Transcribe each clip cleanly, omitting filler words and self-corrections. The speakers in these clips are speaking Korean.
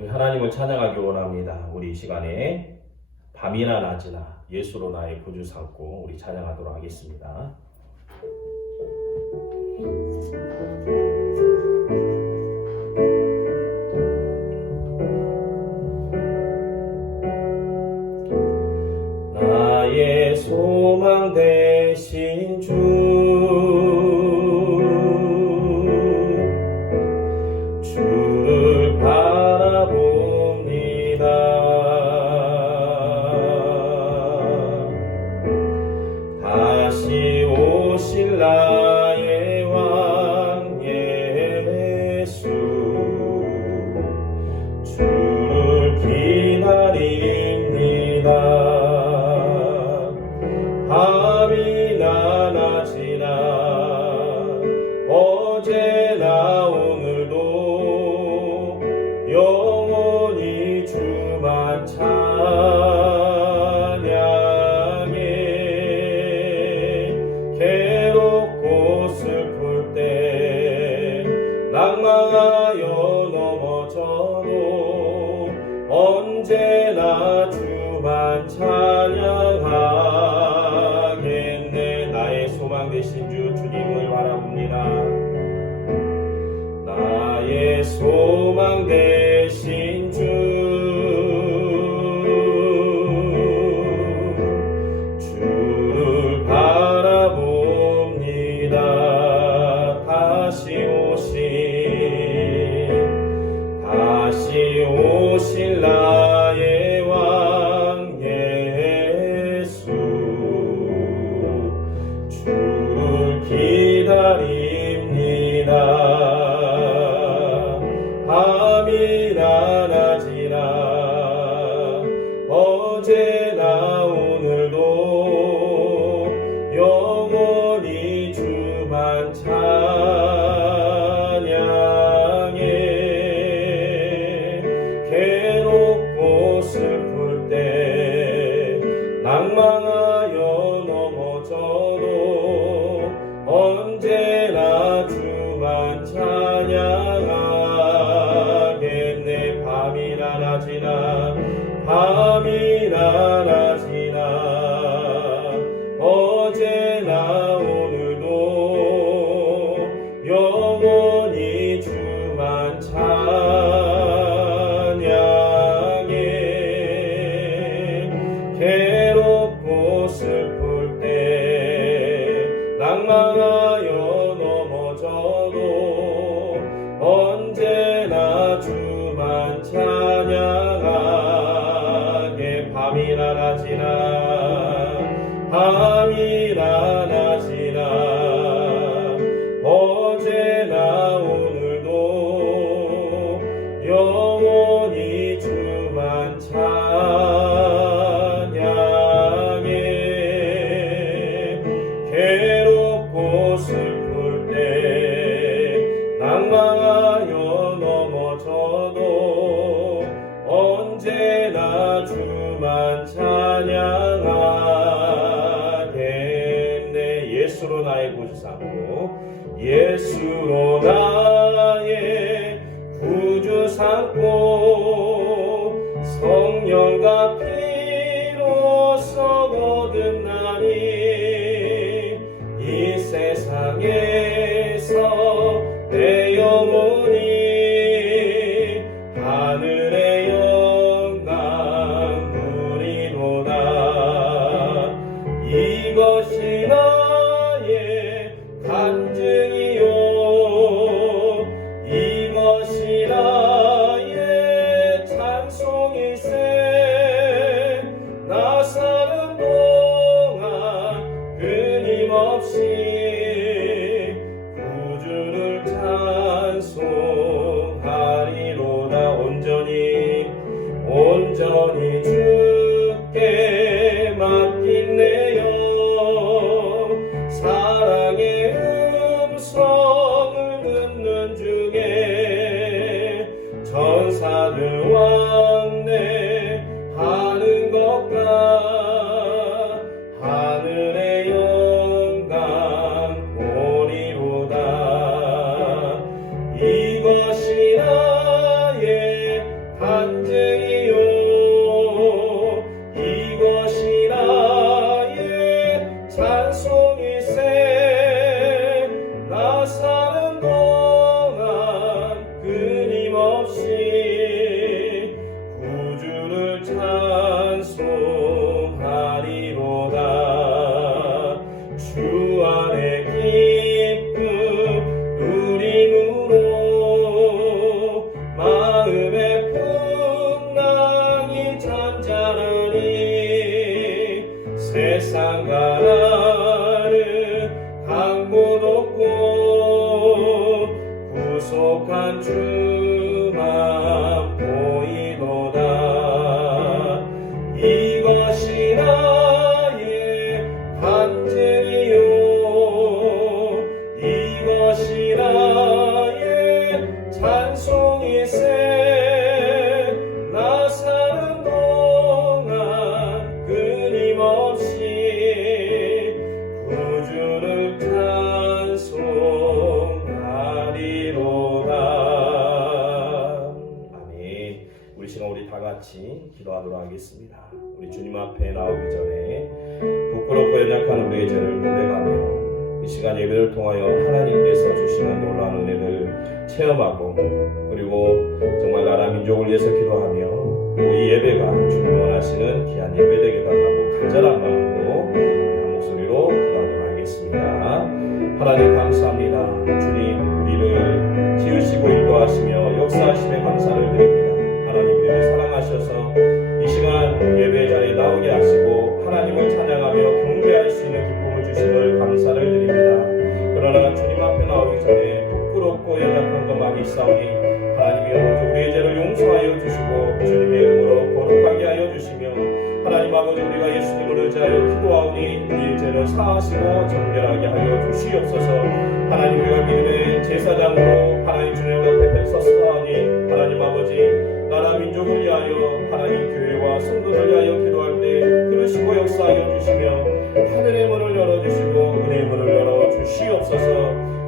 하나님을 찬양하기 원합니다. 우리 이 시간에 밤이나 낮이나 예수로 나의 구주 삼고 우리 찬양하도록 하겠습니다. 나의 소망 되신 주, 주를 바라봅니다. 다시 오실 나의 왕 예수, 주를 기다립니다. 밤이나 낮이나 어제나 오늘도 영원히 주만 찬양해. 괴롭고 슬플 때 낭망하여 넘어져도 언제나 주만 찬양하겠네. 나의 소망 되신 주 주님을 바라봅니다. 나의 소망 되신 주, 주를 바라봅니다. 다시 오실 나의 왕 예수, 주를 기다립니다. 밤이나 낮이나 어제나 오늘도 영원히 주만 찬양해. 괴롭고 슬플 때 낭망하여 넘어져도 언제나 주만 찬양하겠네. 밤이나 낮이나 어제나 오늘도 영원히 주만 찬양해. 괴롭고 슬플 때 낭망하여 넘어져도 언제나 주만 찬양하게. 밤이나 낮이나 어제나 오늘도 영원히 주만 찬양해. 괴롭고 슬플 때 낭망하여 넘어져도 언제나 주만 찬양하겠네. 예수로 나의 구주 삼고, 예수로 나의 구주 삼고, 성령과 피로써 거듭나니 이 세상에서 내 영혼이 하늘의 영광 누리로다. 이것이 나의 간증이요, 이것이 나의 찬송일세. 나 사는 동안 끊임없이 구주를 찬송하리로다. 온전히 주께 맡긴 내 영, 사랑의 음성을 듣는 중에 전사들 왕래하는 것과 하늘의 영광 보리로다. 이것이 나의 거룩한 주만 보이도다. 이것이 나의 간증이요 이것이 나의 찬송이세. 나 사는 동안 끊임없이 구주를 찬송하리로다. 아멘. 우리 시간 우리 다 같이 기도하도록 하겠습니다. 우리 주님 앞에 나오기 전에 부끄럽고 연약한 우리의 죄를 고백하며 이 시간 예배를 통하여 하나님께서 주시는 놀라운 은혜를 체험하고, 그리고 정말 나라 민족을 위해서 기도하며 이 예배가 주님 원하시는 귀한 예배 되게 달라고 간절한 마음으로 한 목소리로 기도하도록 하겠습니다. 하나님 감사합니다. 주님 우리를 지으시고 인도하시며 역사하심에 감사를 드립니다. 하나님 우리를 사랑하셔서 이 시간 예배 자리에 나오게 하시고 하나님을 찬양하며 경배할 수 있는 기쁨을 주심을 감사를 드립니다. 그러나 주님 앞에 나오기 전에 부끄럽고 연약한 것 많이 있사오니 하나님이 아버지 우리의 죄를 용서하여 주시고 주님의 이름으로 거룩하게 하여 주시며, 하나님 아버지 우리가 예수님을 의지하여 기도하오니 우리의 죄를 사하시고 정결하게 하여 주시옵소서. 하나님 우리가 믿음의 제사장으로 하나님 주님 앞에 섰사오니 하나님 아버지 나라 민족을 위하여 하나님 교회와 성도를 위하여 기도할 때 들으시고 역사하여 주시며 하늘의 문을 열어주시고 은혜의 문을 열어주시옵소서.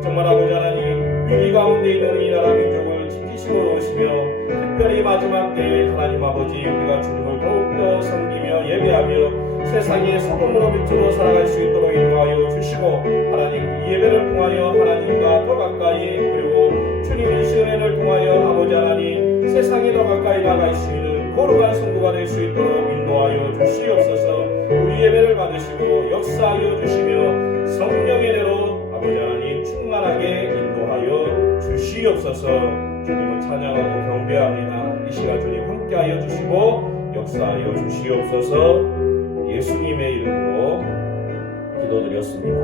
정말 아버지 하나님 위기 가운데 있는 이 나라 민족을 지키시고 오시며 특별히 마지막 때에 하나님 아버지 우리가 주님을 더욱더 섬기며 예배하며 세상의 소금으로 빛으로 살아갈 수 있도록 인도하여 주시고, 하나님 이 예배를 통하여 하나님과 더 가까이, 그리고 주님의 은혜를 통하여 아버지 하나님 세상에 더 가까이 나갈 수 있는 거룩한 성도가 될 수 있도록 인도하여 주시옵소서. 우리 예배를 받으시고 역사하여 주시며 성령의 대로 아버지 하나님 충만하게 인도하여 주시옵소서. 주님을 찬양하고 경배합니다. 이 시간 주님 함께하여 주시고 역사하여 주시옵소서. 예수님의 이름으로 기도드렸습니다.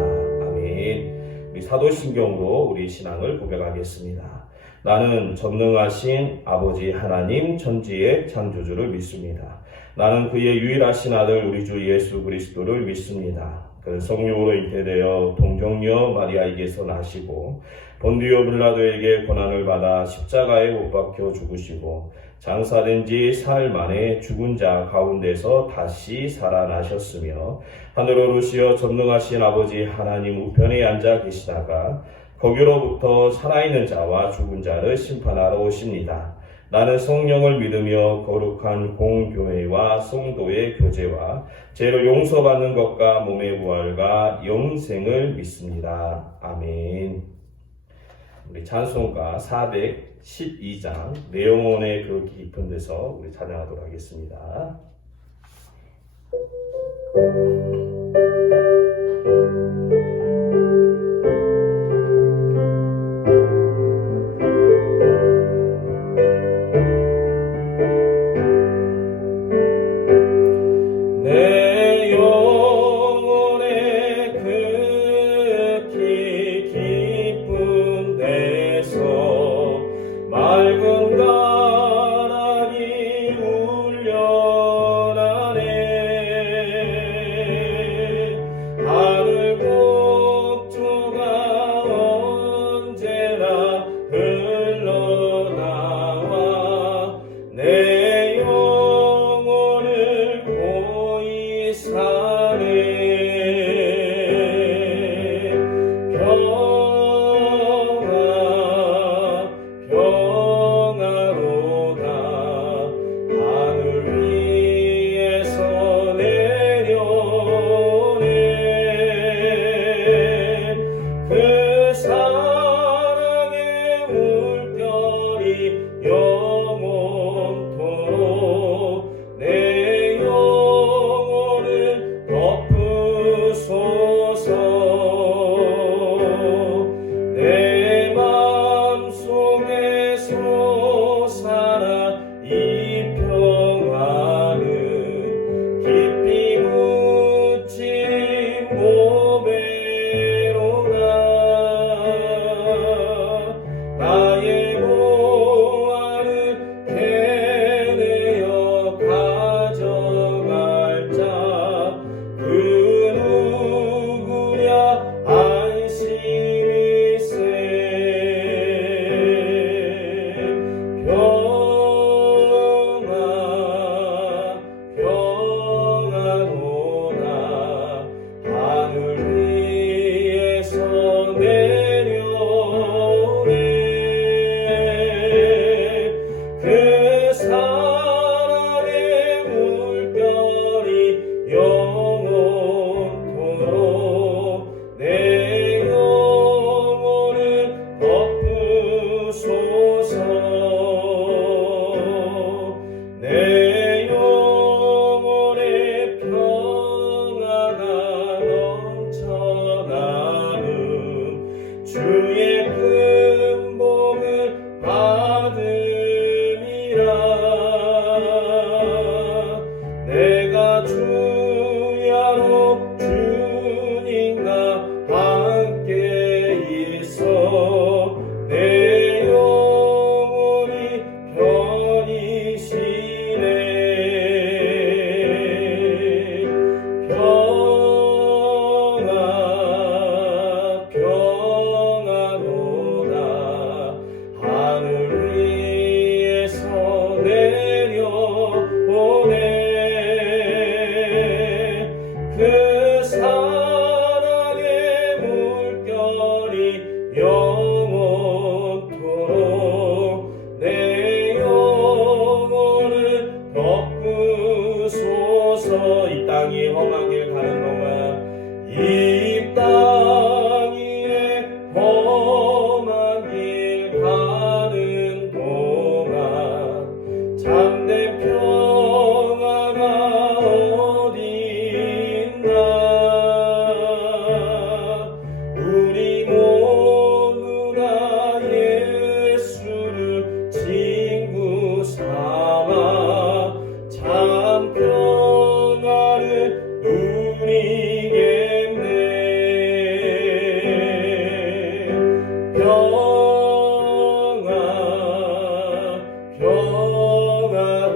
아멘. 우리 사도신경으로 우리 신앙을 고백하겠습니다. 나는 전능하신 아버지 하나님 천지의 창조주를 믿습니다. 나는 그의 유일하신 아들 우리 주 예수 그리스도를 믿습니다. 그는 성령으로 잉태되어 동정녀 마리아에게서 나시고 본디오 빌라도에게 고난을 받아 십자가에 못 박혀 죽으시고 장사된 지 사흘 만에 죽은 자 가운데서 다시 살아나셨으며 하늘로 오르시어 전능하신 아버지 하나님 우편에 앉아 계시다가 거기로부터 살아있는 자와 죽은 자를 심판하러 오십니다. 나는 성령을 믿으며 거룩한 공교회와 성도의 교제와 죄를 용서받는 것과 몸의 부활과 영생을 믿습니다. 아멘. 우리 찬송가 412장 내 영혼의 그 깊은 데서 우리 찬양하도록 하겠습니다. 바람이 울려나네.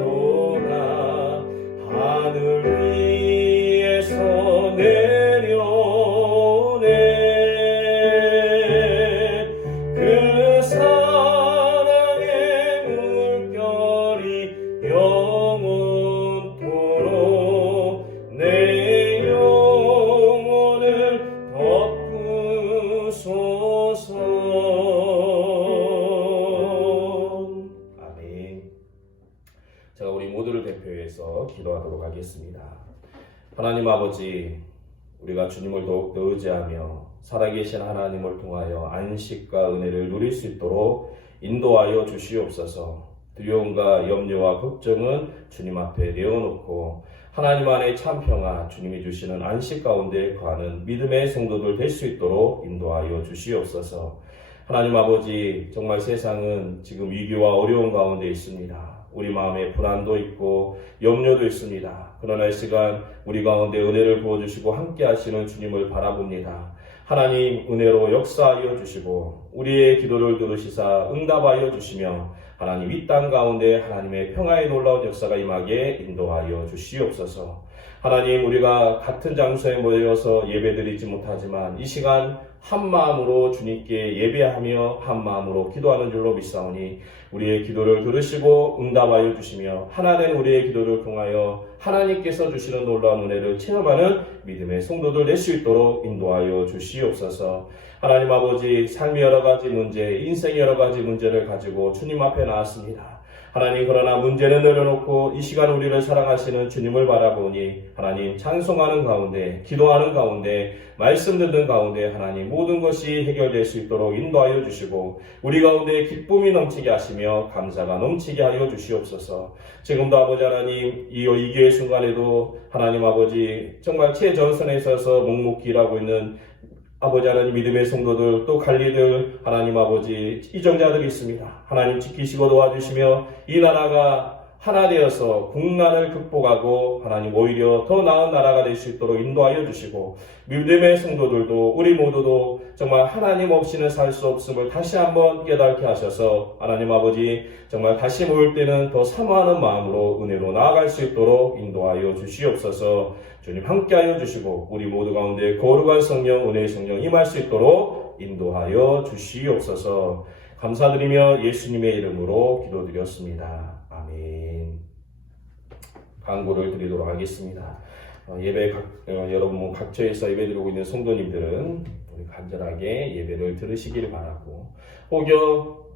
평화로라 하늘 위에서 내려오네 그 사랑의 물결이 영원토록 내 영혼을 덮으소서. 아멘. 제가 우리 모두를 대표해서 기도하도록 하겠습니다. 하나님 아버지, 우리가 주님을 더욱더 의지하며 살아계신 하나님을 통하여 안식과 은혜를 누릴 수 있도록 인도하여 주시옵소서. 두려움과 염려와 걱정은 주님 앞에 내어놓고 하나님 안에 참 평화, 주님이 주시는 안식 가운데 거하는 믿음의 성도들 될 수 있도록 인도하여 주시옵소서. 하나님 아버지, 정말 세상은 지금 위기와 어려운 가운데 있습니다. 우리 마음에 불안도 있고 염려도 있습니다. 그러나 이 시간 우리 가운데 은혜를 부어주시고 함께 하시는 주님을 바라봅니다. 하나님 은혜로 역사하여 주시고 우리의 기도를 들으시사 응답하여 주시며 하나님 이 땅 가운데 하나님의 평화의 놀라운 역사가 임하게 인도하여 주시옵소서. 하나님, 우리가 같은 장소에 모여서 예배드리지 못하지만 이 시간 한 마음으로 주님께 예배하며 한 마음으로 기도하는 줄로 믿사오니 우리의 기도를 들으시고 응답하여 주시며 하나된 우리의 기도를 통하여 하나님께서 주시는 놀라운 은혜를 체험하는 믿음의 성도들 될 수 있도록 인도하여 주시옵소서. 하나님 아버지, 삶의 여러 가지 문제, 인생의 여러 가지 문제를 가지고 주님 앞에 나왔습니다. 하나님, 그러나 문제는 내려놓고 이 시간 우리를 사랑하시는 주님을 바라보니 하나님 찬송하는 가운데, 기도하는 가운데, 말씀 듣는 가운데 하나님 모든 것이 해결될 수 있도록 인도하여 주시고 우리 가운데 기쁨이 넘치게 하시며 감사가 넘치게 하여 주시옵소서. 지금도 아버지 하나님, 이 위기의 순간에도 하나님 아버지 정말 최전선에 서서 묵묵히 일하고 있는 아버지 하나님 믿음의 성도들, 또 관리들, 하나님 아버지 이정자들이 있습니다. 하나님 지키시고 도와주시며 이 나라가 하나 되어서 국난을 극복하고 하나님 오히려 더 나은 나라가 될 수 있도록 인도하여 주시고 믿음의 성도들도 우리 모두도 정말 하나님 없이는 살 수 없음을 다시 한번 깨닫게 하셔서 하나님 아버지 정말 다시 모일 때는 더 사모하는 마음으로 은혜로 나아갈 수 있도록 인도하여 주시옵소서. 주님 함께하여 주시고 우리 모두 가운데 거룩한 성령, 은혜의 성령 임할 수 있도록 인도하여 주시옵소서. 감사드리며 예수님의 이름으로 기도드렸습니다. 아멘. 광고를 드리도록 하겠습니다. 예배 여러분 각처에서 예배드리고 있는 성도님들은 우리 간절하게 예배를 들으시길 바라고, 혹여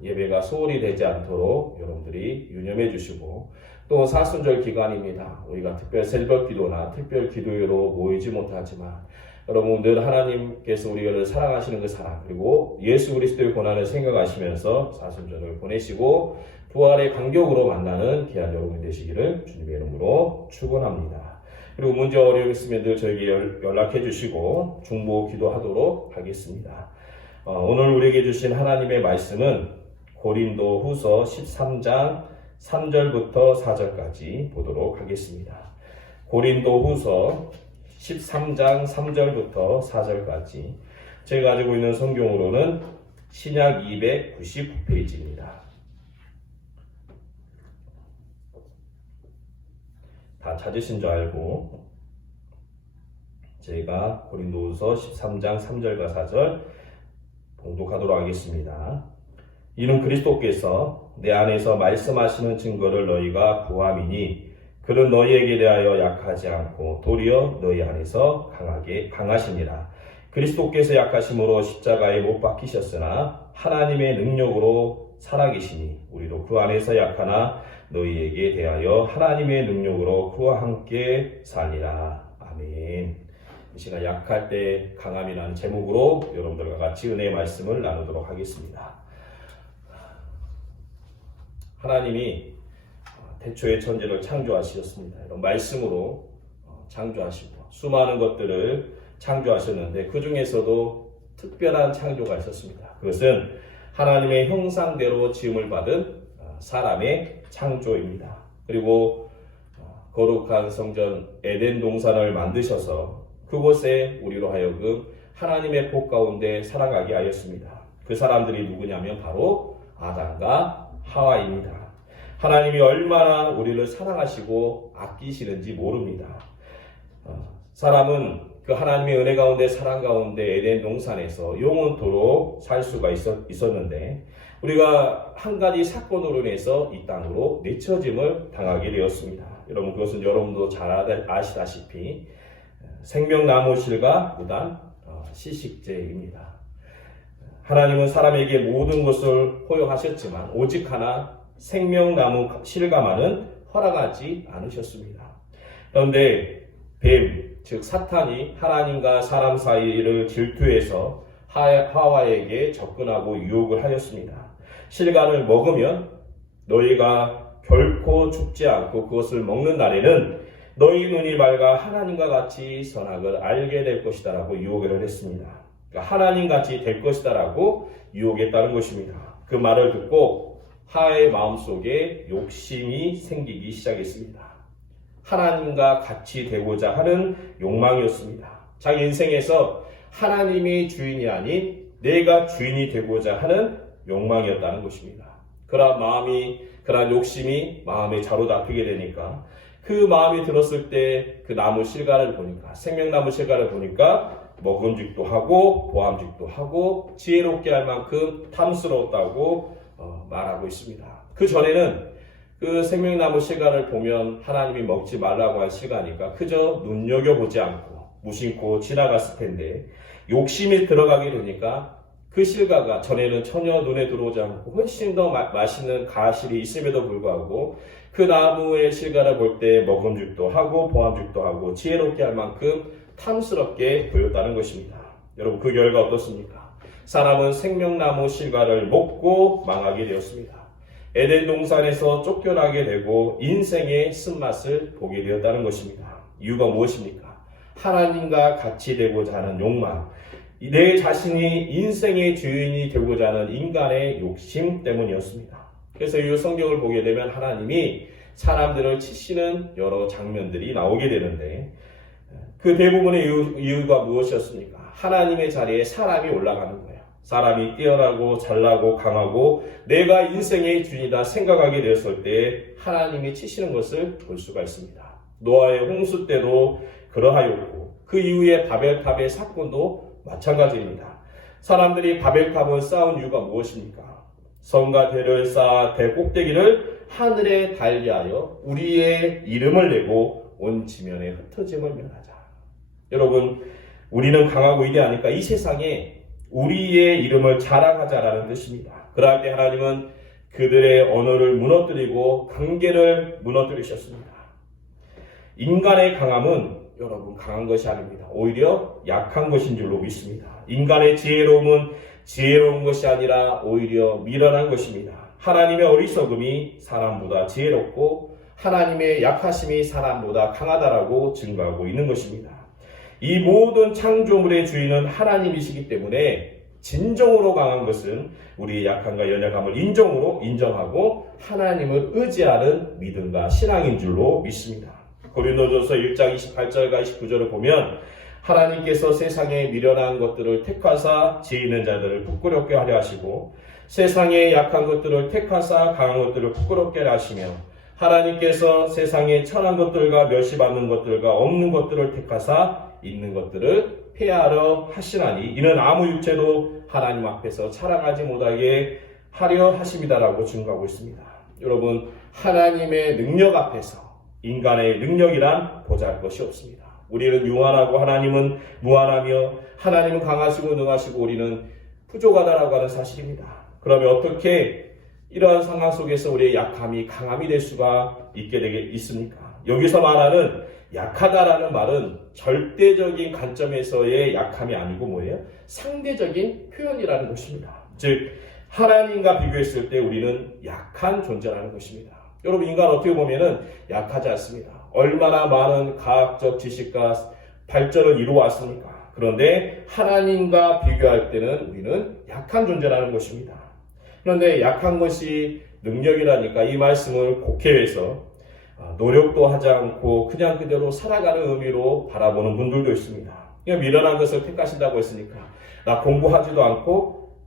예배가 소홀히 되지 않도록 여러분들이 유념해 주시고, 또 사순절 기간입니다. 우리가 특별 새벽 기도나 특별 기도회로 모이지 못하지만 여러분 늘 하나님께서 우리를 사랑하시는 그 사랑, 그리고 예수 그리스도의 고난을 생각하시면서 사순절을 보내시고 부활의 간격으로 만나는 귀한 여러분이 되시기를 주님의 이름으로 축원합니다. 그리고 문제 어려움 있으면 늘 저에게 연락해 주시고 중보 기도하도록 하겠습니다. 오늘 우리에게 주신 하나님의 말씀은 고린도 후서 13장 3절부터 4절까지 보도록 하겠습니다. 고린도 후서 13장 3절부터 4절까지 제가 가지고 있는 성경으로는 신약 299페이지입니다. 다 찾으신 줄 알고 제가 고린도후서 13장 3절과 4절 봉독하도록 하겠습니다. 이는 그리스도께서 내 안에서 말씀하시는 증거를 너희가 구함이니 그는 너희에게 대하여 약하지 않고 도리어 너희 안에서 강하시니라. 그리스도께서 약하심으로 십자가에 못 박히셨으나 하나님의 능력으로 살아계시니 우리도 그 안에서 약하나 너희에게 대하여 하나님의 능력으로 그와 함께 살리라. 아멘. 이 시간 약할 때 강함이라는 제목으로 여러분들과 같이 은혜의 말씀을 나누도록 하겠습니다. 하나님이 태초에 천지를 창조하셨습니다. 이런 말씀으로 창조하시고 수많은 것들을 창조하셨는데 그 중에서도 특별한 창조가 있었습니다. 그것은 하나님의 형상대로 지음을 받은 사람의 창조입니다. 그리고 거룩한 성전 에덴 동산을 만드셔서 그곳에 우리로 하여금 하나님의 복 가운데 살아가게 하였습니다. 그 사람들이 누구냐면 바로 아담과 하와입니다. 하나님이 얼마나 우리를 사랑하시고 아끼시는지 모릅니다. 사람은 그 하나님의 은혜 가운데 사랑 가운데 에덴 동산에서 영원토록 살 수가 있었는데 우리가 한 가지 사건으로 인해서 이 땅으로 내쳐짐을 당하게 되었습니다. 여러분, 그것은 여러분도 잘 아시다시피 생명나무 실과 시식제입니다. 하나님은 사람에게 모든 것을 허용하셨지만 오직 하나 생명나무 실과만은 허락하지 않으셨습니다. 그런데 뱀, 즉 사탄이 하나님과 사람 사이를 질투해서 하와에게 접근하고 유혹을 하였습니다. 실과를 먹으면 너희가 결코 죽지 않고 그것을 먹는 날에는 너희 눈이 밝아 하나님과 같이 선악을 알게 될 것이다 라고 유혹을 했습니다. 그러니까 하나님같이 될 것이다 라고 유혹했다는 것입니다. 그 말을 듣고 하와의 마음속에 욕심이 생기기 시작했습니다. 하나님과 같이 되고자 하는 욕망이었습니다. 자기 인생에서 하나님이 주인이 아닌 내가 주인이 되고자 하는 욕망이었다는 것입니다. 그러한 욕심이 마음에 자로잡히게 되니까 그 마음이 들었을 때 그 나무 실과를 보니까 생명나무 실과를 보니까 먹음직도 하고 보암직도 하고 지혜롭게 할 만큼 탐스러웠다고 말하고 있습니다. 그 전에는 그 생명나무 실과를 보면 하나님이 먹지 말라고 한 실과니까 그저 눈여겨보지 않고 무심코 지나갔을 텐데 욕심이 들어가게 되니까 그 실과가 전에는 전혀 눈에 들어오지 않고 훨씬 더 맛있는 가실이 있음에도 불구하고 그 나무의 실과를 볼 때 먹음직도 하고 보암직도 하고 지혜롭게 할 만큼 탐스럽게 보였다는 것입니다. 여러분, 그 결과 어떻습니까? 사람은 생명나무 실과를 먹고 망하게 되었습니다. 에덴 동산에서 쫓겨나게 되고 인생의 쓴맛을 보게 되었다는 것입니다. 이유가 무엇입니까? 하나님과 같이 되고자 하는 욕망, 내 자신이 인생의 주인이 되고자 하는 인간의 욕심 때문이었습니다. 그래서 이 성경을 보게 되면 하나님이 사람들을 치시는 여러 장면들이 나오게 되는데 그 대부분의 이유가 무엇이었습니까? 하나님의 자리에 사람이 올라가는 거예요. 사람이 뛰어나고 잘나고 강하고 내가 인생의 주인이다 생각하게 되었을 때 하나님이 치시는 것을 볼 수가 있습니다. 노아의 홍수 때도 그러하였고 그 이후에 바벨탑의 사건도 마찬가지입니다. 사람들이 바벨탑을 쌓은 이유가 무엇입니까? 성과 대를 쌓아 대꼭대기를 하늘에 달리하여 우리의 이름을 내고 온 지면에 흩어짐을 면하자. 여러분, 우리는 강하고 위대하니까 이 세상에 우리의 이름을 자랑하자라는 뜻입니다. 그럴 때 하나님은 그들의 언어를 무너뜨리고 관계를 무너뜨리셨습니다. 인간의 강함은 여러분 강한 것이 아닙니다. 오히려 약한 것인 줄로 믿습니다. 인간의 지혜로움은 지혜로운 것이 아니라 오히려 미련한 것입니다. 하나님의 어리석음이 사람보다 지혜롭고 하나님의 약하심이 사람보다 강하다라고 증거하고 있는 것입니다. 이 모든 창조물의 주인은 하나님이시기 때문에 진정으로 강한 것은 우리의 약함과 연약함을 인정하고 하나님을 의지하는 믿음과 신앙인 줄로 믿습니다. 고린도전서 1장 28절과 29절을 보면 하나님께서 세상의 미련한 것들을 택하사 지혜 있는 자들을 부끄럽게 하려 하시고 세상의 약한 것들을 택하사 강한 것들을 부끄럽게 하려 하시며 하나님께서 세상의 천한 것들과 멸시받는 것들과 없는 것들을 택하사 있는 것들을 폐하려 하시나니 이는 아무 육체도 하나님 앞에서 자랑하지 못하게 하려 하심이다라고 증거하고 있습니다. 여러분, 하나님의 능력 앞에서 인간의 능력이란 보잘것이 없습니다. 우리는 유한하고 하나님은 무한하며 하나님은 강하시고 능하시고 우리는 부족하다라고 하는 사실입니다. 그러면 어떻게 이러한 상황 속에서 우리의 약함이 강함이 될 수가 있습니까? 여기서 말하는 약하다라는 말은 절대적인 관점에서의 약함이 아니고 뭐예요? 상대적인 표현이라는 것입니다. 즉 하나님과 비교했을 때 우리는 약한 존재라는 것입니다. 여러분, 인간은 어떻게 보면은 약하지 않습니다. 얼마나 많은 과학적 지식과 발전을 이루어왔습니까? 그런데 하나님과 비교할 때는 우리는 약한 존재라는 것입니다. 그런데 약한 것이 능력이라니까 이 말씀을 곡해해서 노력도 하지 않고 그냥 그대로 살아가는 의미로 바라보는 분들도 있습니다. 미련한 것을 택하신다고 했으니까 나 공부하지도 않고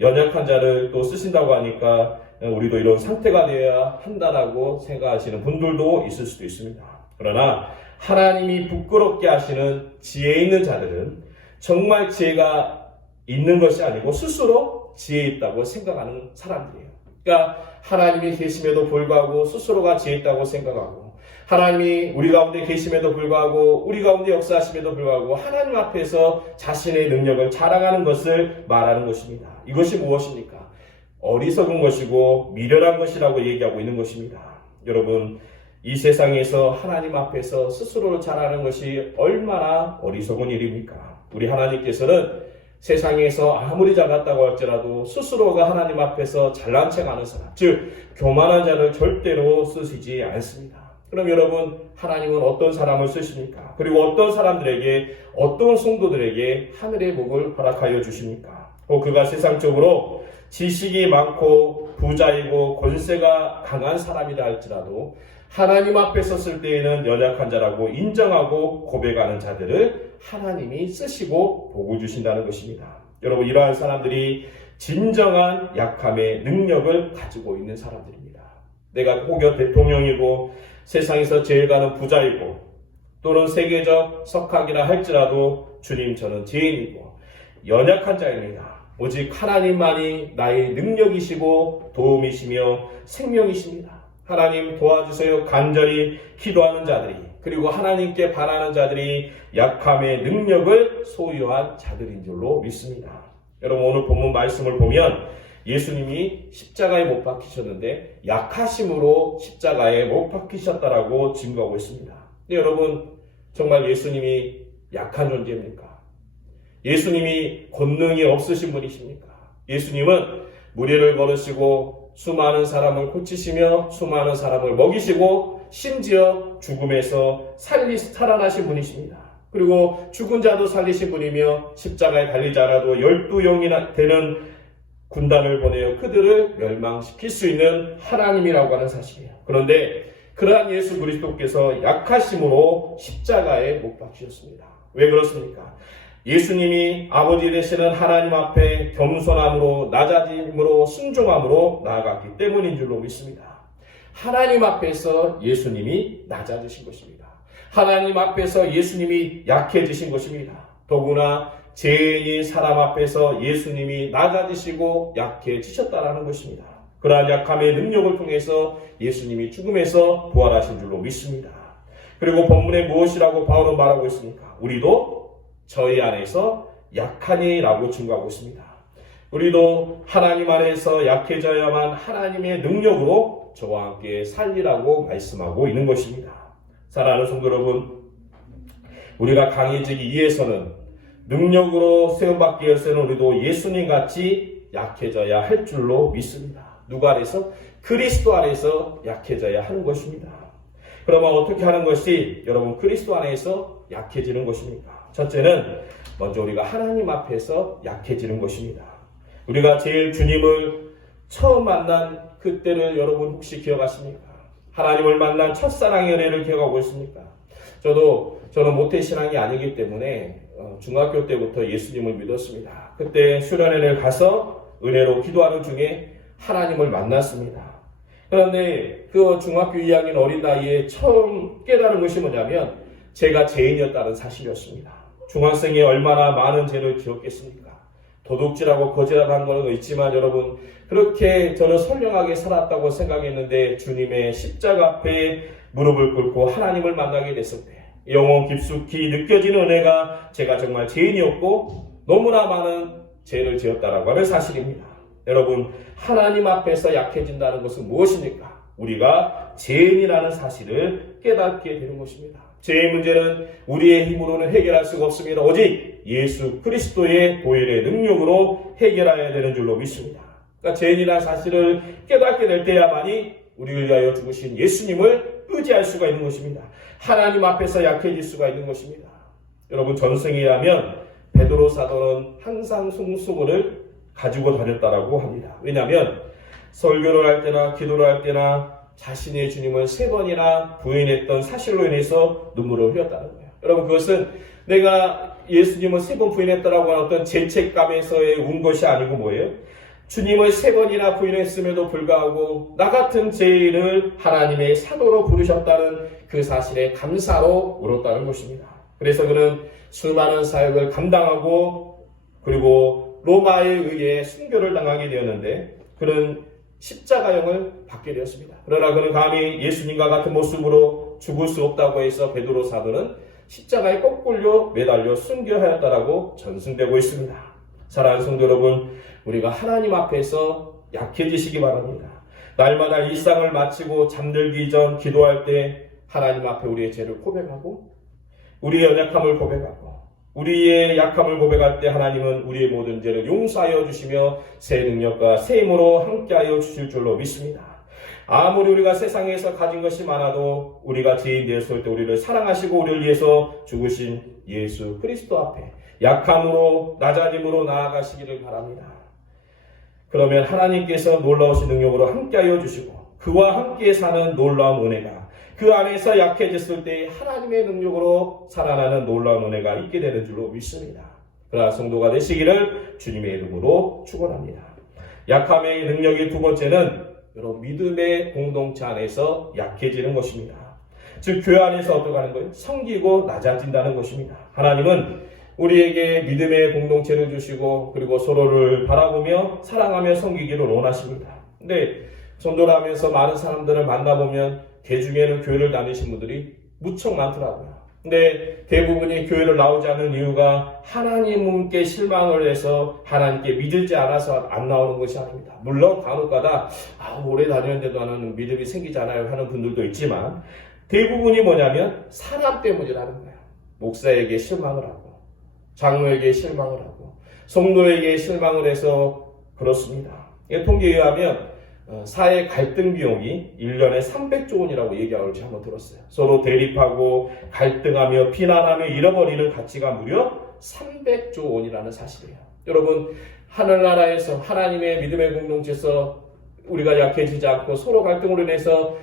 연약한 자를 또 쓰신다고 하니까 우리도 이런 상태가 되어야 한다라고 생각하시는 분들도 있을 수도 있습니다. 그러나 하나님이 부끄럽게 하시는 지혜 있는 자들은 정말 지혜가 있는 것이 아니고 스스로 지혜 있다고 생각하는 사람들이에요. 그러니까 하나님이 계심에도 불구하고 스스로가 지혜 있다고 생각하고, 하나님이 우리 가운데 계심에도 불구하고 우리 가운데 역사하심에도 불구하고 하나님 앞에서 자신의 능력을 자랑하는 것을 말하는 것입니다. 이것이 무엇입니까? 어리석은 것이고 미련한 것이라고 얘기하고 있는 것입니다. 여러분, 이 세상에서 하나님 앞에서 스스로를 자랑하는 것이 얼마나 어리석은 일입니까? 우리 하나님께서는 세상에서 아무리 작았다고 할지라도 스스로가 하나님 앞에서 잘난 척하는 사람, 즉 교만한 자를 절대로 쓰시지 않습니다. 그럼 여러분, 하나님은 어떤 사람을 쓰십니까? 그리고 어떤 사람들에게, 어떤 성도들에게 하늘의 복을 허락하여 주십니까? 그가 세상적으로 지식이 많고 부자이고 권세가 강한 사람이라 할지라도 하나님 앞에 섰을 때에는 연약한 자라고 인정하고 고백하는 자들을 하나님이 쓰시고 복을 주신다는 것입니다. 여러분, 이러한 사람들이 진정한 약함의 능력을 가지고 있는 사람들입니다. 내가 혹여 대통령이고 세상에서 제일 가는 부자이고 또는 세계적 석학이라 할지라도 주님, 저는 죄인이고 연약한 자입니다. 오직 하나님만이 나의 능력이시고 도움이시며 생명이십니다. 하나님 도와주세요. 간절히 기도하는 자들이, 그리고 하나님께 바라는 자들이 약함의 능력을 소유한 자들인 줄로 믿습니다. 여러분, 오늘 본문 말씀을 보면 예수님이 십자가에 못 박히셨는데 약하심으로 십자가에 못 박히셨다라고 증거하고 있습니다. 근데 여러분, 정말 예수님이 약한 존재입니까? 예수님이 권능이 없으신 분이십니까? 예수님은 무리를 걸으시고 수많은 사람을 고치시며 수많은 사람을 먹이시고 심지어 죽음에서 살아나신 분이십니다. 그리고 죽은 자도 살리신 분이며 십자가에 달리지 않아도 12영이나 되는 군단을 보내어 그들을 멸망시킬 수 있는 하나님이라고 하는 사실이에요. 그런데 그러한 예수 그리스도께서 약하심으로 십자가에 못 박히셨습니다. 왜 그렇습니까? 예수님이 아버지 되시는 하나님 앞에 겸손함으로 낮아짐으로 순종함으로 나아갔기 때문인 줄로 믿습니다. 하나님 앞에서 예수님이 낮아지신 것입니다. 하나님 앞에서 예수님이 약해지신 것입니다. 더구나 죄인인 사람 앞에서 예수님이 낮아지시고 약해지셨다라는 것입니다. 그러한 약함의 능력을 통해서 예수님이 죽음에서 부활하신 줄로 믿습니다. 그리고 본문에 무엇이라고 바울은 말하고 있습니까? 우리도 저희 안에서 약하니라고 증거하고 있습니다. 우리도 하나님 안에서 약해져야만 하나님의 능력으로 저와 함께 살리라고 말씀하고 있는 것입니다. 사랑하는 성도 여러분, 우리가 강해지기 위해서는 능력으로 세움받기 위해서는 우리도 예수님 같이 약해져야 할 줄로 믿습니다. 누구 안에서? 그리스도 안에서 약해져야 하는 것입니다. 그러면 어떻게 하는 것이 여러분 그리스도 안에서 약해지는 것입니까? 첫째는 먼저 우리가 하나님 앞에서 약해지는 것입니다. 우리가 제일 주님을 처음 만난 그때를 여러분 혹시 기억하십니까? 하나님을 만난 첫사랑의 은혜를 기억하고 있습니까? 저는 모태신앙이 아니기 때문에 중학교 때부터 예수님을 믿었습니다. 그때 수련회를 가서 은혜로 기도하는 중에 하나님을 만났습니다. 그런데 그 중학교 2학년 어린 나이에 처음 깨달은 것이 뭐냐면 제가 죄인이었다는 사실이었습니다. 중학생이 얼마나 많은 죄를 지었겠습니까? 도둑질하고 거짓말한 건 있지만 여러분, 그렇게 저는 선량하게 살았다고 생각했는데 주님의 십자가 앞에 무릎을 꿇고 하나님을 만나게 됐을 때 영혼 깊숙이 느껴지는 은혜가 제가 정말 죄인이었고 너무나 많은 죄를 지었다라고 하는 사실입니다. 여러분, 하나님 앞에서 약해진다는 것은 무엇입니까? 우리가 죄인이라는 사실을 깨닫게 되는 것입니다. 죄의 문제는 우리의 힘으로는 해결할 수가 없습니다. 오직 예수 그리스도의 보혈의 능력으로 해결해야 되는 줄로 믿습니다. 그러니까 죄인이라는 사실을 깨닫게 될 때야만이 우리를 위하여 죽으신 예수님을 의지할 수가 있는 것입니다. 하나님 앞에서 약해질 수가 있는 것입니다. 여러분, 전승이라면 베드로 사도는 항상 송수건을 가지고 다녔다라고 합니다. 왜냐하면 설교를 할 때나 기도를 할 때나 자신의 주님을 3번이나 부인했던 사실로 인해서 눈물을 흘렸다는 거예요. 여러분, 그것은 내가 예수님을 3번 부인했다라고 하는 어떤 죄책감에서의 운 것이 아니고 뭐예요? 주님을 3번이나 부인했음에도 불구하고 나 같은 죄인을 하나님의 사도로 부르셨다는 그 사실에 감사로 울었다는 것입니다. 그래서 그는 수많은 사역을 감당하고 그리고 로마에 의해 순교를 당하게 되었는데 그는 십자가형을 받게 되었습니다. 그러나 그는 감히 예수님과 같은 모습으로 죽을 수 없다고 해서 베드로 사도는 십자가에 거꾸로 매달려 순교하였다라고 전승되고 있습니다. 사랑하는 성도 여러분, 우리가 하나님 앞에서 약해지시기 바랍니다. 날마다 일상을 마치고 잠들기 전 기도할 때 하나님 앞에 우리의 죄를 고백하고 우리의 연약함을 고백하고 우리의 약함을 고백할 때 하나님은 우리의 모든 죄를 용서하여 주시며 새 능력과 새 힘으로 함께하여 주실 줄로 믿습니다. 아무리 우리가 세상에서 가진 것이 많아도 우리가 죄인 되었을 때 우리를 사랑하시고 우리를 위해서 죽으신 예수 그리스도 앞에 약함으로 낮아짐으로 나아가시기를 바랍니다. 그러면 하나님께서 놀라우신 능력으로 함께하여 주시고 그와 함께 사는 놀라운 은혜가 그 안에서 약해졌을 때 하나님의 능력으로 살아나는 놀라운 은혜가 있게 되는 줄로 믿습니다. 그러나 성도가 되시기를 주님의 이름으로 축원합니다. 약함의 능력의 두 번째는 여러분 믿음의 공동체 안에서 약해지는 것입니다. 즉 교회 안에서 어떻게 하는 거예요? 섬기고 낮아진다는 것입니다. 하나님은 우리에게 믿음의 공동체를 주시고 그리고 서로를 바라보며 사랑하며 섬기기를 원하십니다. 근데 전도를 하면서 많은 사람들을 만나보면 대중에는 교회를 다니신 분들이 무척 많더라고요. 근데 대부분이 교회를 나오지 않는 이유가 하나님께 실망을 해서 하나님께 믿을지 않아서 안 나오는 것이 아닙니다. 물론 간혹가다 오래 다녔는데도 나는 믿음이 생기지 않아요 하는 분들도 있지만 대부분이 뭐냐면 사람 때문이라는 거예요. 목사에게 실망을 하고 장로에게 실망을 하고 성도에게 실망을 해서 그렇습니다. 통계에 의하면 사회 갈등 비용이 1년에 300조 원이라고 얘기하는지 한번 들었어요. 서로 대립하고 갈등하며 비난하며 잃어버리는 가치가 무려 300조 원이라는 사실이에요. 여러분 하늘나라에서 하나님의 믿음의 공동체에서 우리가 약해지지 않고 서로 갈등으로 인해서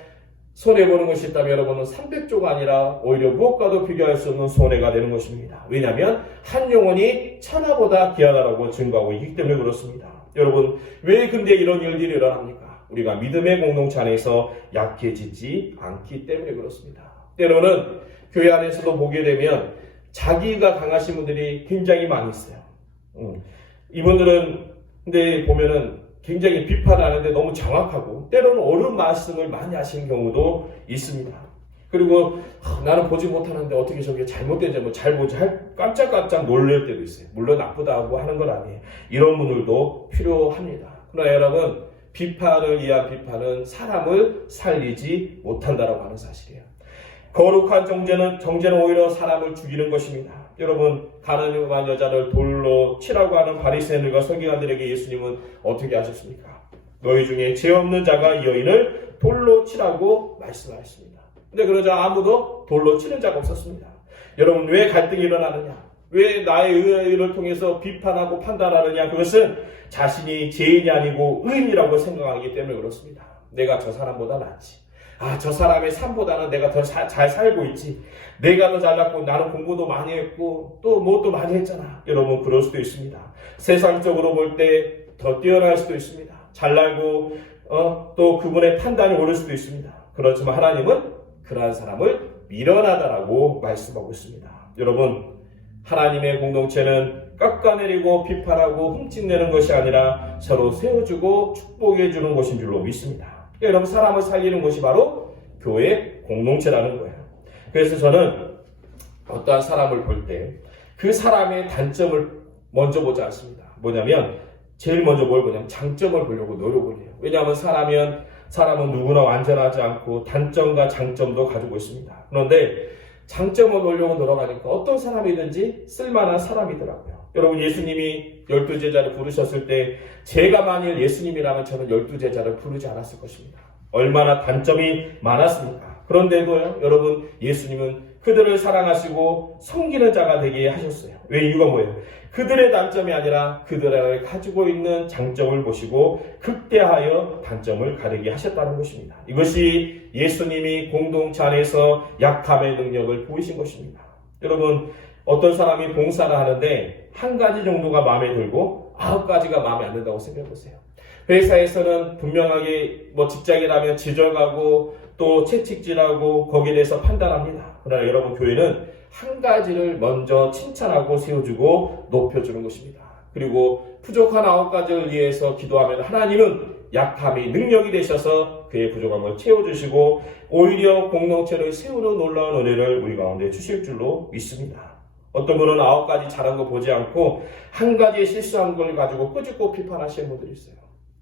손해보는 것이 있다면 여러분은 300조가 아니라 오히려 무엇과도 비교할 수 없는 손해가 되는 것입니다. 왜냐하면 한 영혼이 천하보다 귀하다라고 증거하고 있기 때문에 그렇습니다. 여러분 왜 근데 이런 일들이 일어납니까? 우리가 믿음의 공동체 안에서 약해지지 않기 때문에 그렇습니다. 때로는 교회 안에서도 보게 되면 자기가 강하신 분들이 굉장히 많이 있어요. 이분들은 근데 보면은 굉장히 비판하는데 너무 정확하고 때로는 옳은 말씀을 많이 하시는 경우도 있습니다. 그리고 나는 보지 못하는데 어떻게 저게 잘못된 점을 잘 보지 깜짝깜짝 놀랄 때도 있어요. 물론 나쁘다고 하는 건 아니에요. 이런 분들도 필요합니다. 그러나 여러분 비판을 위한 비판은 사람을 살리지 못한다라고 하는 사실이에요. 거룩한 정죄는 오히려 사람을 죽이는 것입니다. 여러분 가늠한 여자를 돌로 치라고 하는 바리새인들과 서기관들에게 예수님은 어떻게 하셨습니까? 너희 중에 죄 없는 자가 이 여인을 돌로 치라고 말씀하셨습니다. 근데 그러자 아무도 돌로 치는 자가 없었습니다. 여러분 왜 갈등이 일어나느냐? 왜 나의 의를 통해서 비판하고 판단하느냐? 그것은 자신이 죄인이 아니고 의인이라고 생각하기 때문에 그렇습니다. 내가 저 사람보다 낫지. 저 사람의 삶보다는 내가 더 잘 살고 있지. 내가 더 잘났고 나는 공부도 많이 했고 또 뭐 또 많이 했잖아. 여러분 그럴 수도 있습니다. 세상적으로 볼 때 더 뛰어날 수도 있습니다. 잘나고 또 그분의 판단이 옳을 수도 있습니다. 그렇지만 하나님은 그러한 사람을 미련하다라고 말씀하고 있습니다. 여러분 하나님의 공동체는 깎아내리고 비판하고 흠집내는 것이 아니라 서로 세워주고 축복해 주는 것인 줄로 믿습니다. 여러분 사람을 살리는 것이 바로 교회 공동체라는 거예요. 그래서 저는 어떠한 사람을 볼 때 그 사람의 단점을 먼저 보지 않습니다. 뭐냐면 제일 먼저 뭘 보냐면 장점을 보려고 노력을 해요. 왜냐하면 사람은 누구나 완전하지 않고 단점과 장점도 가지고 있습니다. 그런데 장점을 보려고 노력하니까 어떤 사람이든지 쓸만한 사람이더라고요. 여러분 예수님이 12제자를 부르셨을 때 제가 만일 예수님이라면 저는 12제자를 부르지 않았을 것입니다. 얼마나 단점이 많았습니까? 그런데도요 여러분 예수님은 그들을 사랑하시고 섬기는 자가 되게 하셨어요. 왜? 이유가 뭐예요? 그들의 단점이 아니라 그들을 가지고 있는 장점을 보시고 극대하여 단점을 가리게 하셨다는 것입니다. 이것이 예수님이 공동체 안에서 약함의 능력을 보이신 것입니다. 여러분 어떤 사람이 봉사를 하는데 한 가지 정도가 마음에 들고 9가지가 마음에 안 든다고 생각해 보세요. 회사에서는 분명하게 직장이라면 지적하고 또 채찍질하고 거기에 대해서 판단합니다. 그러나 여러분, 교회는 한 가지를 먼저 칭찬하고 세워주고 높여주는 것입니다. 그리고 부족한 9가지를 위해서 기도하면 하나님은 약함이 능력이 되셔서 그의 부족함을 채워주시고 오히려 공동체를 세우는 놀라운 은혜를 우리 가운데 주실 줄로 믿습니다. 어떤 분은 9가지 잘한 거 보지 않고 한 가지 실수한 걸 가지고 끄집고 비판하시는 분들이 있어요.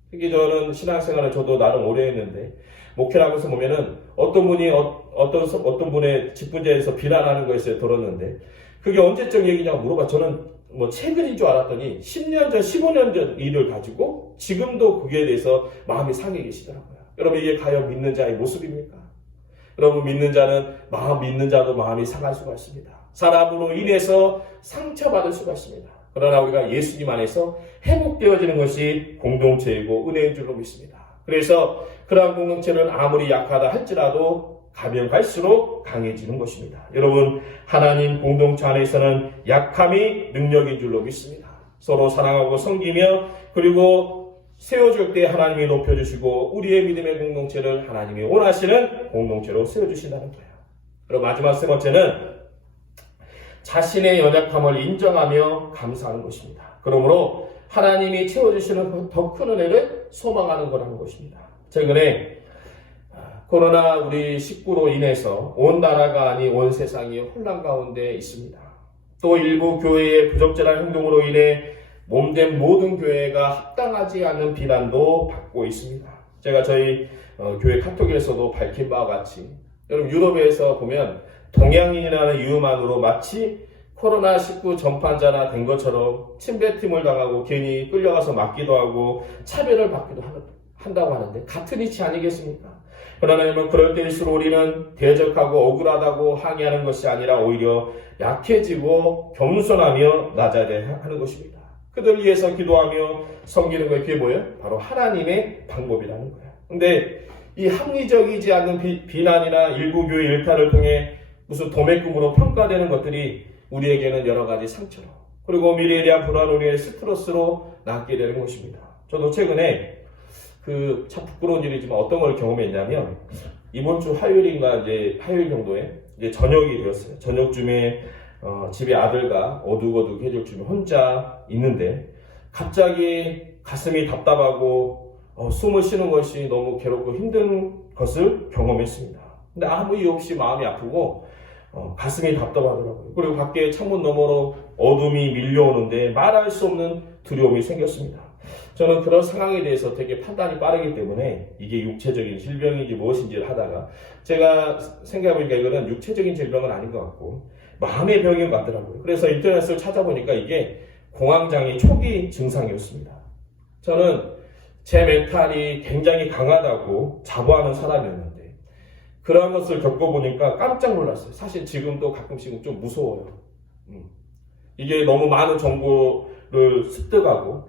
특히 저는 신앙생활을 저도 나름 오래 했는데 목회를 하면서 보면은 어떤 분이 어떤 분의 직분자에서 비난하는 것에 들었는데 그게 언제적 얘기냐고 물어봐. 저는 최근인 줄 알았더니 10년 전, 15년 전 일을 가지고 지금도 그에 대해서 마음이 상해 계시더라고요. 여러분, 이게 과연 믿는 자의 모습입니까? 여러분, 믿는 자도 마음이 상할 수가 있습니다. 사람으로 인해서 상처받을 수가 있습니다. 그러나 우리가 예수님 안에서 회복되어지는 것이 공동체이고 은혜인 줄로 믿습니다. 그래서 그러한 공동체는 아무리 약하다 할지라도 가면 갈수록 강해지는 것입니다. 여러분, 하나님 공동체 안에서는 약함이 능력인 줄로 믿습니다. 서로 사랑하고 섬기며 그리고 세워줄 때 하나님이 높여주시고 우리의 믿음의 공동체를 하나님이 원하시는 공동체로 세워주신다는 거예요. 그리고 마지막 세 번째는 자신의 연약함을 인정하며 감사하는 것입니다. 그러므로 하나님이 채워주시는 더 큰 은혜를 소망하는 거라는 것입니다. 최근에 코로나 우리 19로 인해서 온 나라가 아닌 온 세상이 혼란 가운데 있습니다. 또 일부 교회의 부적절한 행동으로 인해 몸된 모든 교회가 합당하지 않은 비난도 받고 있습니다. 제가 저희 교회 카톡에서도 밝힌 바와 같이 여러분, 유럽에서 보면 동양인이라는 이유만으로 마치 코로나19 전파자나 된 것처럼 침뱉음을 당하고 괜히 끌려가서 맞기도 하고 차별을 받기도 한다고 하는데 같은 이치 아니겠습니까? 그러나 그럴 때일수록 우리는 대적하고 억울하다고 항의하는 것이 아니라 오히려 약해지고 겸손하며 낮아야 하는 것입니다. 그들 위해서 기도하며 섬기는 거에 그게 뭐예요? 바로 하나님의 방법이라는 거예요. 근데 이 합리적이지 않는 비난이나 일부 교회 일탈을 통해 무슨 도매금으로 평가되는 것들이 우리에게는 여러 가지 상처로 그리고 미래에 대한 불안으로 인해 스트레스로 낳게 되는 것입니다. 저도 최근에 참 부끄러운 일이지만 어떤 걸 경험했냐면 이번 주 화요일인가 화요일 정도에 저녁이 되었어요. 저녁쯤에 집에 아들과 어둑어둑해질 쯤에 혼자 있는데 갑자기 가슴이 답답하고 숨을 쉬는 것이 너무 괴롭고 힘든 것을 경험했습니다. 근데 아무 이유 없이 마음이 아프고 가슴이 답답하더라고요. 그리고 밖에 창문 너머로 어둠이 밀려오는데 말할 수 없는 두려움이 생겼습니다. 저는 그런 상황에 대해서 되게 판단이 빠르기 때문에 이게 육체적인 질병인지 무엇인지를 하다가 제가 생각해보니까 이거는 육체적인 질병은 아닌 것 같고 마음의 병인 것 같더라고요. 그래서 인터넷을 찾아보니까 이게 공황장애 초기 증상이었습니다. 저는 제 멘탈이 굉장히 강하다고 자부하는 사람이었는데 그러한 것을 겪어보니까 깜짝 놀랐어요. 사실 지금도 가끔씩은 좀 무서워요. 이게 너무 많은 정보를 습득하고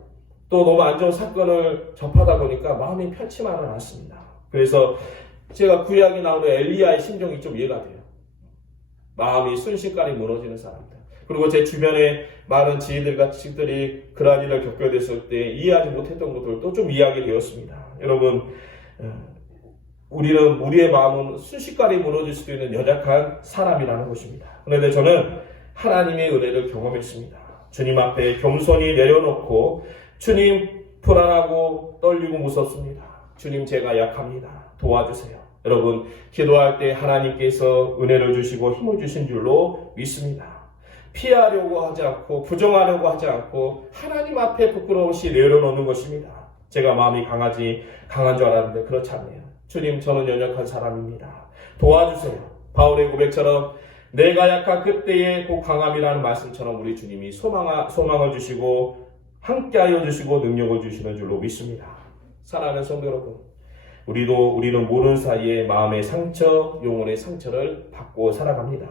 또 너무 안 좋은 사건을 접하다 보니까 마음이 편치만은 않습니다. 그래서 제가 구약에 나오는 엘리야의 심정이 좀 이해가 돼요. 마음이 순식간에 무너지는 사람들. 그리고 제 주변에 많은 지인들과 친구들이 그러한 일을 겪게 됐을 때 이해하지 못했던 것들도 좀 이해하게 되었습니다. 여러분, 우리의 마음은 순식간에 무너질 수도 있는 연약한 사람이라는 것입니다. 그런데 저는 하나님의 은혜를 경험했습니다. 주님 앞에 겸손히 내려놓고 주님, 불안하고 떨리고 무섭습니다. 주님, 제가 약합니다. 도와주세요. 여러분, 기도할 때 하나님께서 은혜를 주시고 힘을 주신 줄로 믿습니다. 피하려고 하지 않고 부정하려고 하지 않고 하나님 앞에 부끄러움없이 내려놓는 것입니다. 제가 마음이 강한 줄 알았는데 그렇지 않네요. 주님, 저는 연약한 사람입니다. 도와주세요. 바울의 고백처럼 내가 약한 그때의 그 강함이라는 말씀처럼 우리 주님이 소망을 주시고 함께하여 주시고 능력을 주시는 줄로 믿습니다. 사랑하는 성도 여러분, 우리는 모르는 사이에 마음의 상처, 영혼의 상처를 받고 살아갑니다.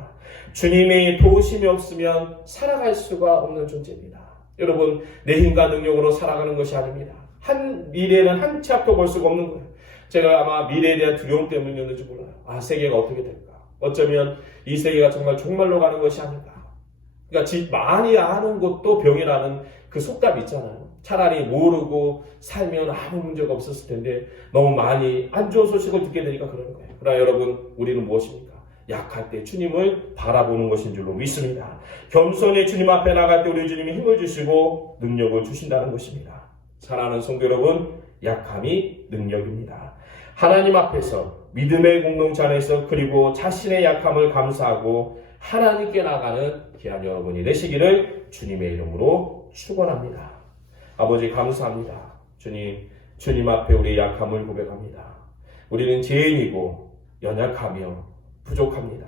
주님의 도우심이 없으면 살아갈 수가 없는 존재입니다. 여러분, 내 힘과 능력으로 살아가는 것이 아닙니다. 미래는 한 치 앞도 볼 수가 없는 거예요. 제가 아마 미래에 대한 두려움 때문이었는지 몰라요. 세계가 어떻게 될까? 어쩌면 이 세계가 정말 종말로 가는 것이 아닌가? 그러니까 많이 아는 것도 병이라는 그 속담 있잖아요. 차라리 모르고 살면 아무 문제가 없었을 텐데 너무 많이 안 좋은 소식을 듣게 되니까 그러는 거예요. 그러나 여러분, 우리는 무엇입니까? 약할 때 주님을 바라보는 것인 줄로 믿습니다. 겸손히 주님 앞에 나갈 때 우리 주님이 힘을 주시고 능력을 주신다는 것입니다. 사랑하는 성도 여러분, 약함이 능력입니다. 하나님 앞에서 믿음의 공동체 안에서 그리고 자신의 약함을 감사하고 하나님께 나가는 귀한 여러분이 되시기를 주님의 이름으로 축원합니다. 아버지 감사합니다. 주님 앞에 우리의 약함을 고백합니다. 우리는 죄인이고 연약하며 부족합니다.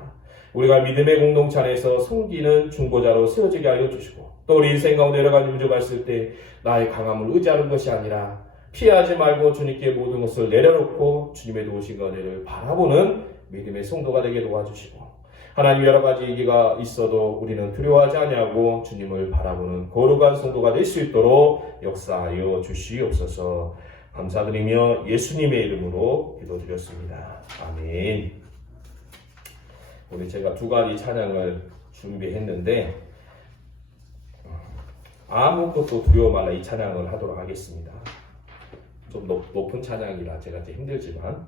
우리가 믿음의 공동체 안에서 섬기는 중보자로 세워지게 하여 주시고 또 우리 인생 가운데 여러 가지 문제가 있을 때 나의 강함을 의지하는 것이 아니라 피하지 말고 주님께 모든 것을 내려놓고 주님의 도우신 은혜를 바라보는 믿음의 성도가 되게 도와주시고 하나님 여러 가지 얘기가 있어도 우리는 두려워하지 아니하고 주님을 바라보는 거룩한 성도가 될 수 있도록 역사하여 주시옵소서. 감사드리며 예수님의 이름으로 기도드렸습니다. 아멘. 오늘 제가 두 가지 찬양을 준비했는데 아무것도 두려워 말라 이 찬양을 하도록 하겠습니다. 좀 높은 찬양이라 제가 좀 힘들지만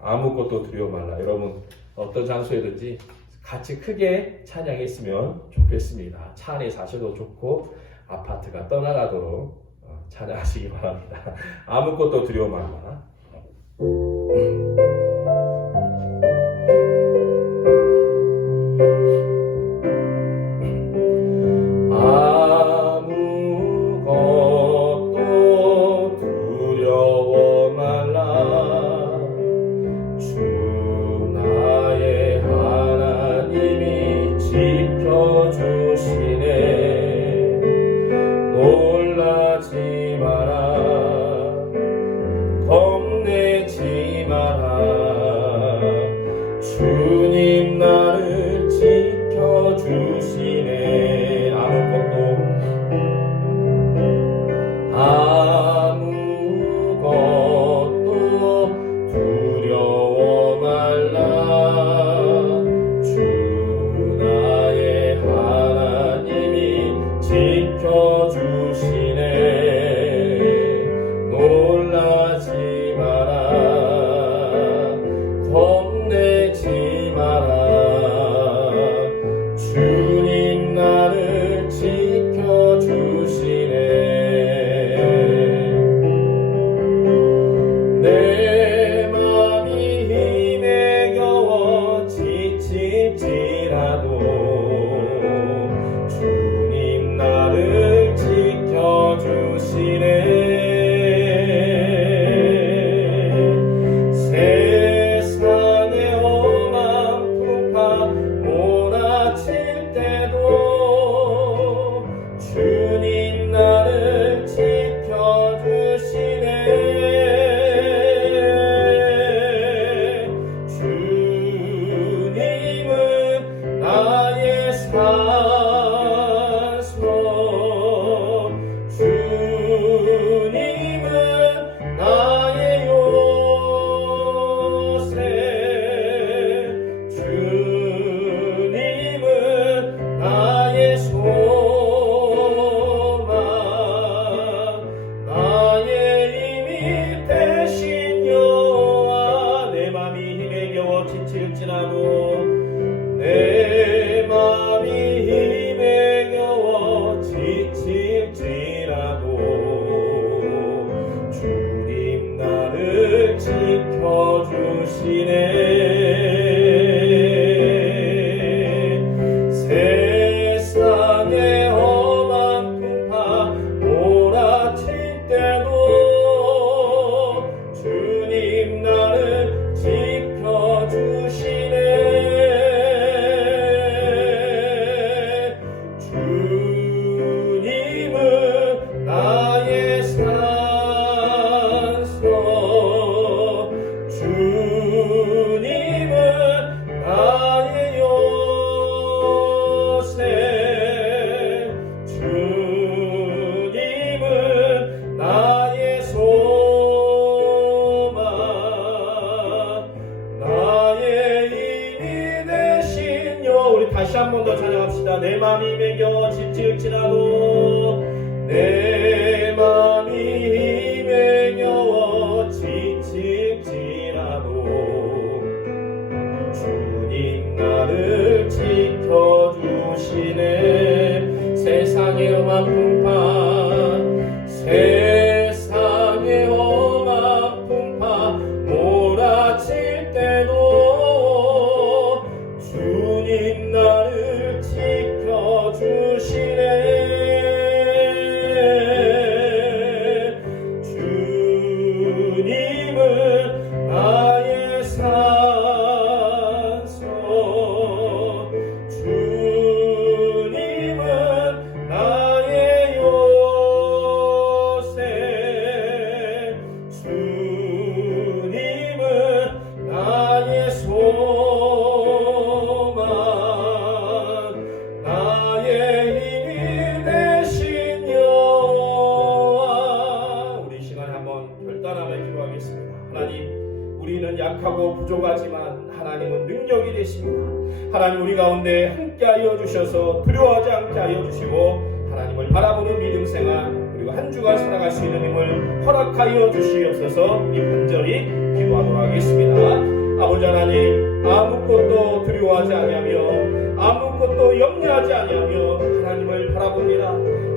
아무것도 두려워 말라. 여러분 어떤 장소에든지 같이 크게 찬양했으면 좋겠습니다. 차 안에 사셔도 좋고 아파트가 떠나가도록 찬양하시기 바랍니다. 아무것도 두려워 말라. 주님 나를 지켜주시네. 아무것도 두려워 말라. 주 나의 하나님이 지켜주시네. 놀라지 마라. 겁내지 마라. 주님 나를 지켜주시네. 내 맘이 힘에 겨워 지칠지라도 주님 나를 지켜주시네. 주님 나를 지켜주시네. 주님은 나의 산소. 주님은 나의 요새. 주님은 나의 내 맘이 힘에 겨워 지칠지라도 주님 나를 지켜주시네. 세상의 험한 풍파 몰아칠 때도 주님 나를 지켜주시네. 주님은 나의 산소. 주님은 나의 요새. 주님은 나의 소망. 나의 힘이 되신 여. 우리 다시 한 번 더 찬양합시다. 내 맘이 매겨 지칠지라도 내 맘 원하며 기도하겠습니다. 하나님, 우리는 약하고 부족하지만 하나님은 능력이 되십니다. 하나님, 우리 가운데 함께하여 주셔서 두려워하지 않게 하여 주시고 하나님을 바라보는 믿음 생활 그리고 한 주간 살아갈 수 있는 힘을 허락하여 주시옵소서. 이 간절히 기도하도록 하겠습니다. 아버지 하나님, 아무것도 두려워하지 아니하며 아무것도 염려하지 아니하며 하나님을 바라봅니다.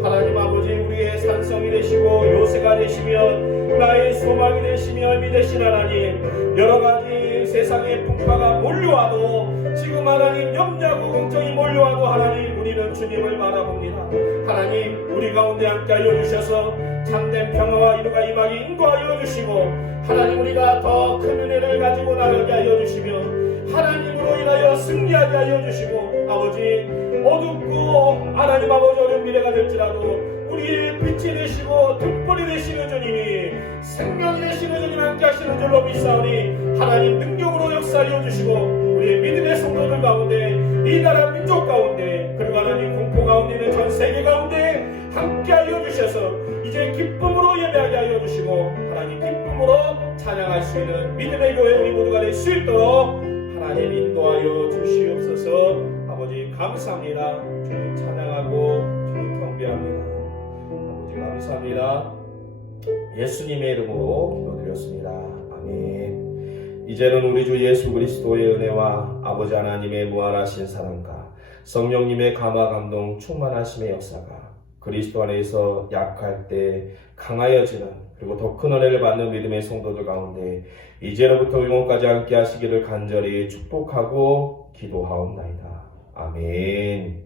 하나님 아버지, 우리의 산성이 되시고 요새가 되시며 나의 소망이 되시며 믿으신 하나님, 여러가지 세상의 풍파가 몰려와도 지금 하나님 염려하고 걱정이 몰려와도 하나님, 우리는 주님을 바라봅니다. 하나님, 우리 가운데 함께하여 주셔서 참된 평화와 이루가 임하게 인도하여 주시고 하나님, 우리가 더 큰 은혜를 가지고 나가게 하여 주시며 하나님으로 인하여 승리하게 하여 주시고 아버지, 어둡고 하나님 아버지 어려운 미래가 될지라도 우리의 빛이 되시고 등불이 되시는 주님이 생명이 되시는 주님 함께 하시는 줄로 믿사오니 하나님 능력으로 역사하여 주시고 우리의 믿음의 성도들 가운데 이 나라 민족 가운데 그리고 하나님 공포 가운데 있는 전 세계 가운데 함께 하여 주셔서 이제 기쁨으로 예배하게 하여 주시고 하나님 기쁨으로 찬양할 수 있는 믿음의 교회 우리 모두가 될 수 있도록 하나님 인도하여 주시옵소서. 아버지 감사합니다. 주님 찬양하고 주님 경배합니다. 아버지 감사합니다. 예수님의 이름으로 기도드렸습니다. 아멘. 이제는 우리 주 예수 그리스도의 은혜와 아버지 하나님의 무한하신 사랑과 성령님의 감화 감동 충만하심의 역사가 그리스도 안에서 약할 때 강하여지는 그리고 더 큰 은혜를 받는 믿음의 성도들 가운데 이제로부터 영원까지 함께 하시기를 간절히 축복하고 기도하옵나이다. 아멘.